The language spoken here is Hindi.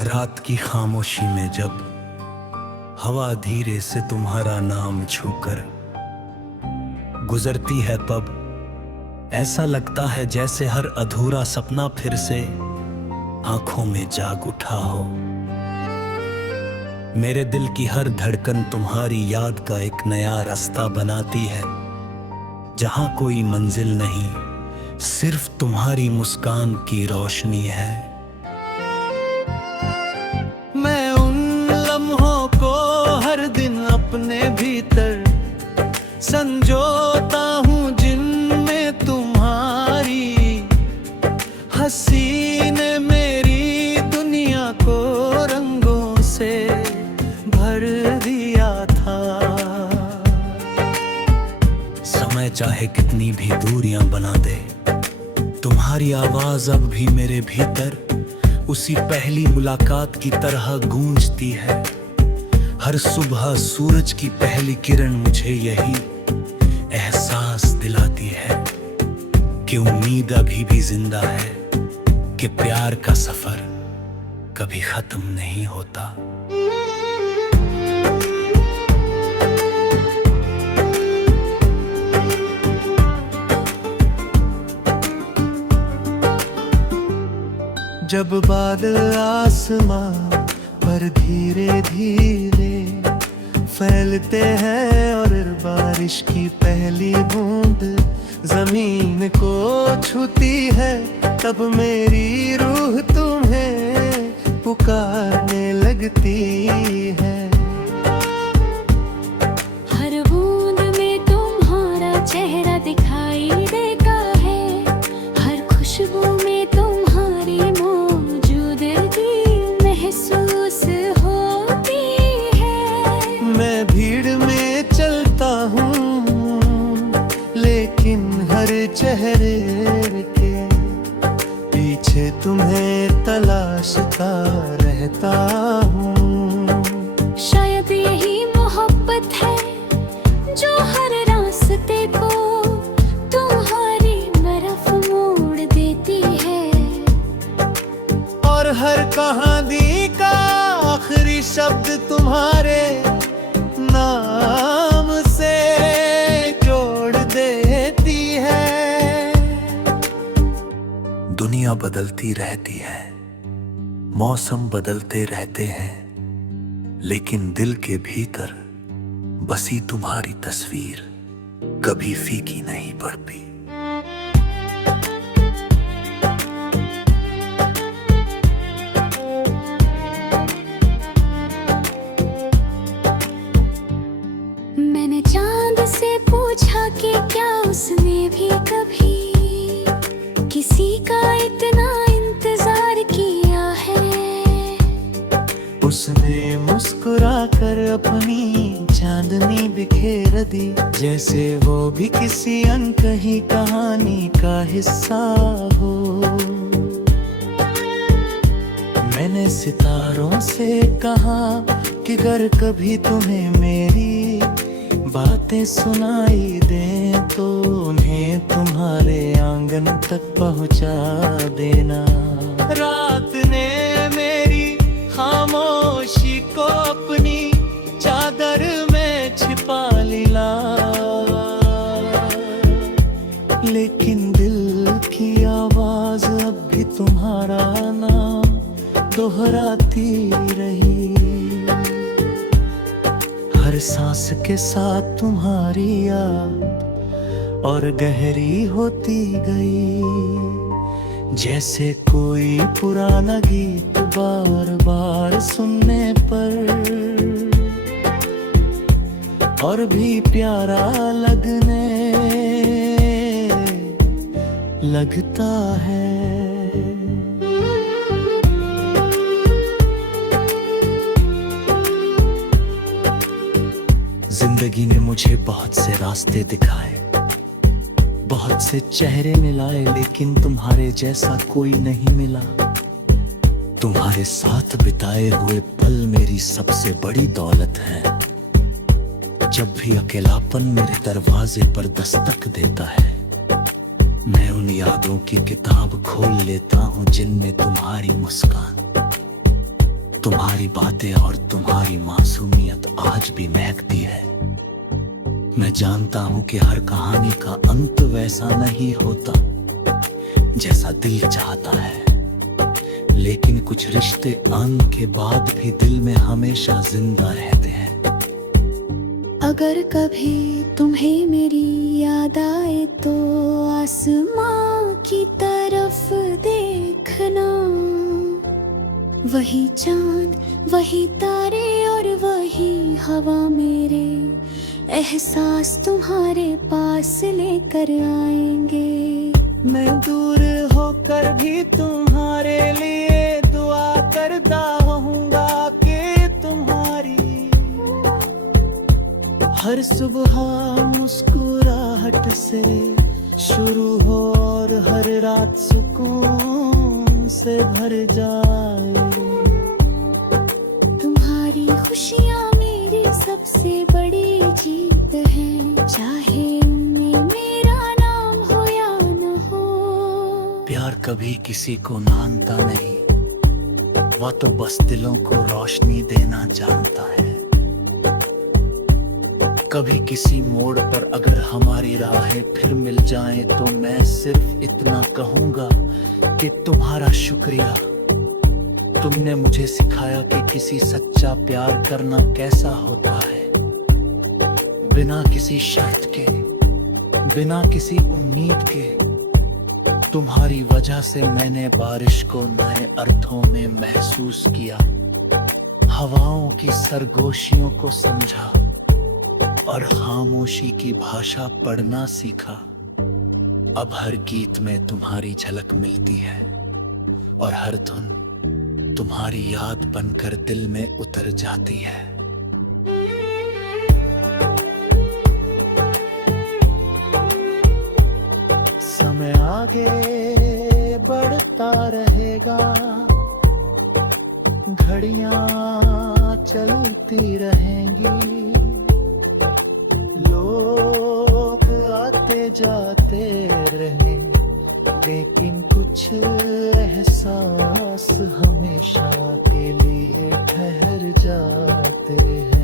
रात की खामोशी में जब हवा धीरे से तुम्हारा नाम छूकर गुजरती है पब, ऐसा लगता है जैसे हर अधूरा सपना फिर से आंखों में जाग उठा हो। मेरे दिल की हर धड़कन तुम्हारी याद का एक नया रास्ता बनाती है, जहां कोई मंजिल नहीं, सिर्फ तुम्हारी मुस्कान की रोशनी है। मैं उन लम्हों को हर दिन अपने भीतर संजोता हूँ, जिनमें तुम्हारी हंसी ने मेरी दुनिया को रंगों से भर दिया था। समय चाहे कितनी भी दूरियां बना दे, तुम्हारी आवाज अब भी मेरे भीतर उसी पहली मुलाकात की तरह गूंजती है। हर सुबह सूरज की पहली किरण मुझे यही एहसास दिलाती है कि उम्मीद अभी भी जिंदा है, कि प्यार का सफर कभी खत्म नहीं होता। जब बादल आसमां पर धीरे धीरे फैलते हैं और बारिश की पहली बूंद जमीन को छूती है, तब मेरी रूह तुम्हें पुकारने लगती है। हर बूंद में तुम्हारा चेहरा दिखाई देता है, हर खुशबू में तुम्हारी मौजूदगी महसूस होती है। मैं भीड़ में चलता हूँ, लेकिन हर चेहरे के पीछे तुम्हें तलाशता रहता हूँ। शायद यही मोहब्बत है जो हर रास्ते को तुम्हारी तरफ मोड़ देती है, और हर कहानी का आखिरी शब्द तुम्हारे नाम से जोड़ देती है। दुनिया बदलती रहती है, मौसम बदलते रहते हैं, लेकिन दिल के भीतर बसी तुम्हारी तस्वीर कभी फीकी नहीं पड़ती। मैंने चांद से पूछा कि क्या उसने भी कभी किसी का इतना इंतजार किया है। उसने मुस्कुरा कर अपनी चांदनी बिखेर दी, जैसे वो भी किसी अनकही कहानी का हिस्सा हो। मैंने सितारों से कहा कि अगर कभी तुम्हें मेरी बातें सुनाई दें तो उन्हें तुम्हारे आंगन तक पहुंचा देना। रात ने मेरी खामोशी को अपनी चादर में छिपा लिया, लेकिन दिल की आवाज अब भी तुम्हारा नाम दोहराती रही। हर सांस के साथ तुम्हारी याद और गहरी होती गई, जैसे कोई पुराना गीत बार बार सुनने पर और भी प्यारा लगने लगता है। जिंदगी ने मुझे बहुत से रास्ते दिखाए, बहुत से चेहरे मिलाए, लेकिन तुम्हारे जैसा कोई नहीं मिला। तुम्हारे साथ बिताए हुए पल मेरी सबसे बड़ी दौलत है। जब भी अकेलापन मेरे दरवाजे पर दस्तक देता है, मैं उन यादों की किताब खोल लेता हूँ जिनमें तुम्हारी मुस्कान तुम्हारी बातें और तुम्हारी मासूमियत आज भी महकती है। मैं जानता हूं कि हर कहानी का अंत वैसा नहीं होता जैसा दिल चाहता है, लेकिन कुछ रिश्ते आने के बाद भी दिल में हमेशा जिंदा रहते हैं। अगर कभी तुम्हें मेरी याद आए तो आसमां की तरफ देखना, वही चांद, वही तारे और वही हवा मेरे एहसास तुम्हारे पास लेकर आएंगे। मैं दूर होकर भी तुम्हारे लिए दुआ करता रहूंगा कि तुम्हारी हर सुबह मुस्कुराहट से शुरू हो और हर रात सुकून से भर जाए। तुम्हारी खुशियाँ मेरी सबसे बड़ी जीत है, चाहे उनमें मेरा नाम हो या न हो। प्यार कभी किसी को मानता नहीं, वह तो बस दिलों को रोशनी देना जानता है। कभी किसी मोड़ पर अगर हमारी राहें फिर मिल जाएं तो मैं सिर्फ इतना कहूंगा कि तुम्हारा शुक्रिया। तुमने मुझे सिखाया कि किसी सच्चा प्यार करना कैसा होता है, बिना किसी शर्त के, बिना किसी उम्मीद के। तुम्हारी वजह से मैंने बारिश को नए अर्थों में महसूस किया, हवाओं की सरगोशियों को समझा और खामोशी की भाषा पढ़ना सीखा। अब हर गीत में तुम्हारी झलक मिलती है और हर धुन तुम्हारी याद बनकर दिल में उतर जाती है। समय आगे बढ़ता रहेगा, घड़ियां चलती रहेंगी, लोग आते जाते रहे, लेकिन कुछ एहसास हमेशा के लिए ठहर जाते हैं।